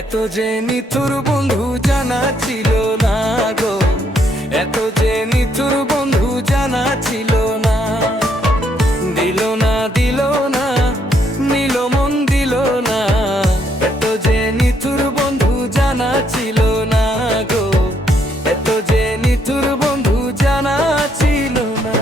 এত যে নিথুর বন্ধু জানা ছিল না গো, এত যে নিথুর বন্ধু জানা ছিল না। দিল না দিল না, নিল মন দিল না, এত যে নিথুর বন্ধু জানা ছিল না গো, এত যে নিথুর বন্ধু জানা ছিল না।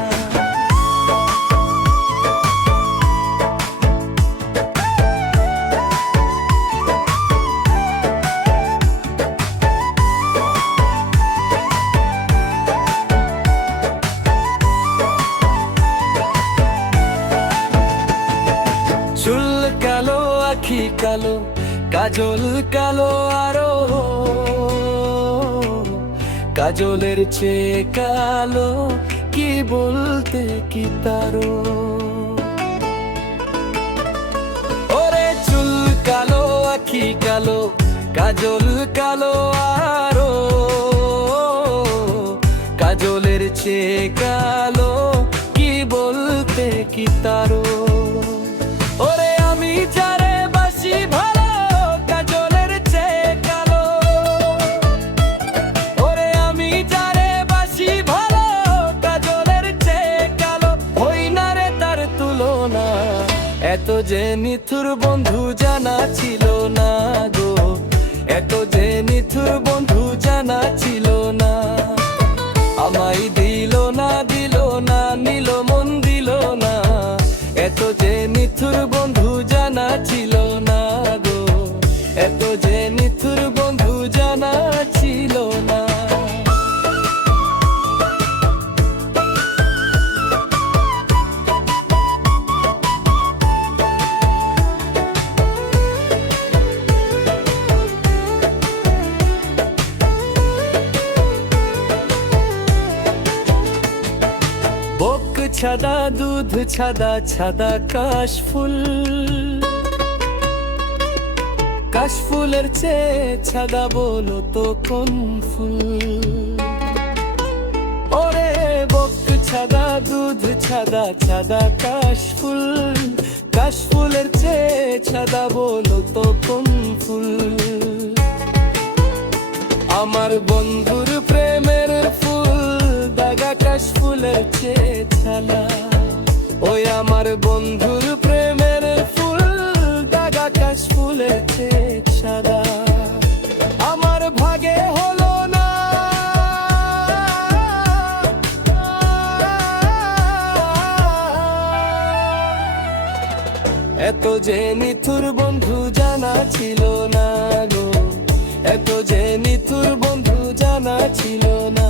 চুল কালো, আখি কালো, কাজল কালো আরো, কাজলের চেয়ে কালো, কি বলতে কি তারো। ওরে চুল কালো, আখি কালো, কাজল কালো আরো, কাজলের চেয়ে কালো, কি বলতে কি তারো। ওরে আমি যারে বাসি ভালো, কাজলের চেয়ে কালো, ওরে আমি যারে বাসি ভালো, কাজলের চেয়ে কালো, হই না রে তার তুলনা। এত যে নিথুর বন্ধু জানা ছিল না গো, এত যে নিথুর বন্ধু জানা ছিল না। আমায় দিল না দিল না, নিল মন দিল না, এত যে নিথুর বন্ধু জানা ছিল না গো, এত যে নিথুর বন্ধু জানা ছিল না। বক ছাদা দুধ ছাদা, ছাদা কাশফুল, কাশফুলের চেয়ে ছাদা বলো তো কোন ফুল। ওরে বক ছাদা দুধ ছাদা, ছাদা কাশফুল, কাশফুলের চেয়ে ছাদা বলো তো কোন ফুল। আমার বন্ধুর প্রেমের ফুল, দাগা কাশফুলের চেয়ে ছালা। ওই আমার বন্ধুর প্রেমের ফুল, দাগা কাশফুলের চেয়ে সাদা। আমার ভাগে হলো না, এত যে নিথুর বন্ধু জানা ছিল না গো, এত যে নিথুর বন্ধু জানা ছিল না।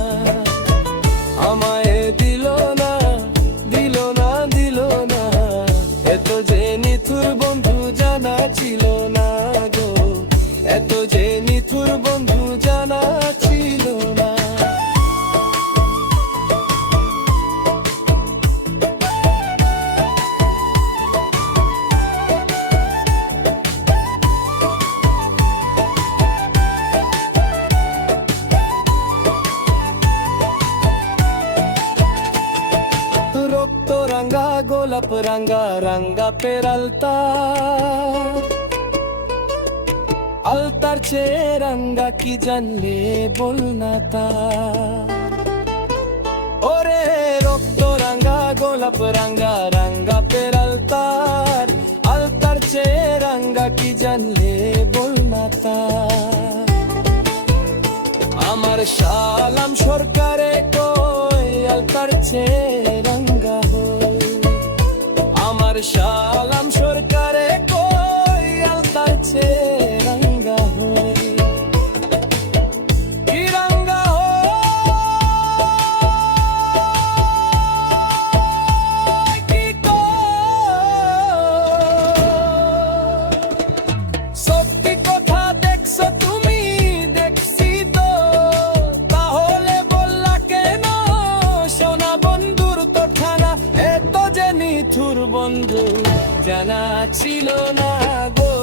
আমায় দিল না দিল না দিল না, এত যে নিথুর বন্ধু জানা ছিল না গো, এত যে নিথুর বন্ধু জানা ছিল না। রাঙ্গা গোলাপ রাঙ্গা, রাঙ্গা পেরালতা, আলতার চেয়ে রাঙ্গা কি জানলে বলনা তা। ওরে রক্ত রাঙ্গা গোলাপ রাঙ্গা, রাঙ্গা পেরালতার, আলতার চেয়ে রাঙ্গা কি জানলে বলনা তা। আমার সালাম সরকারে কই, আলতার চেয়ে রাঙ্গা হই। আমার সালাম সরকারে কই, আলতার চেয়ে রাঙ্গা হই। কি রাঙ্গা হই, কি সত্যি কথা দেখছো তুমি, দেখছি তো, তাহলে বললা কেন সোনা বন্ধুর তো ঠানা। এত যে নিথুর বন্ধু জানা ছিল না গো,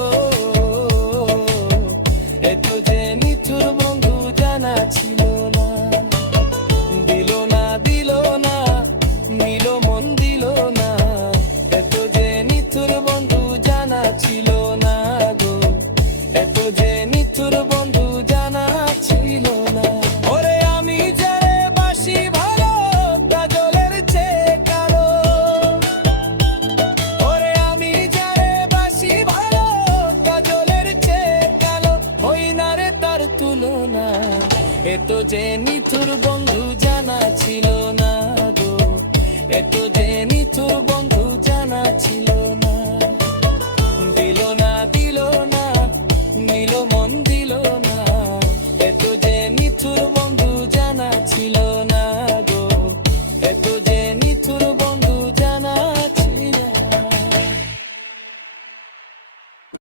এ তো যে নিথুর বন্ধু জানা ছিল না।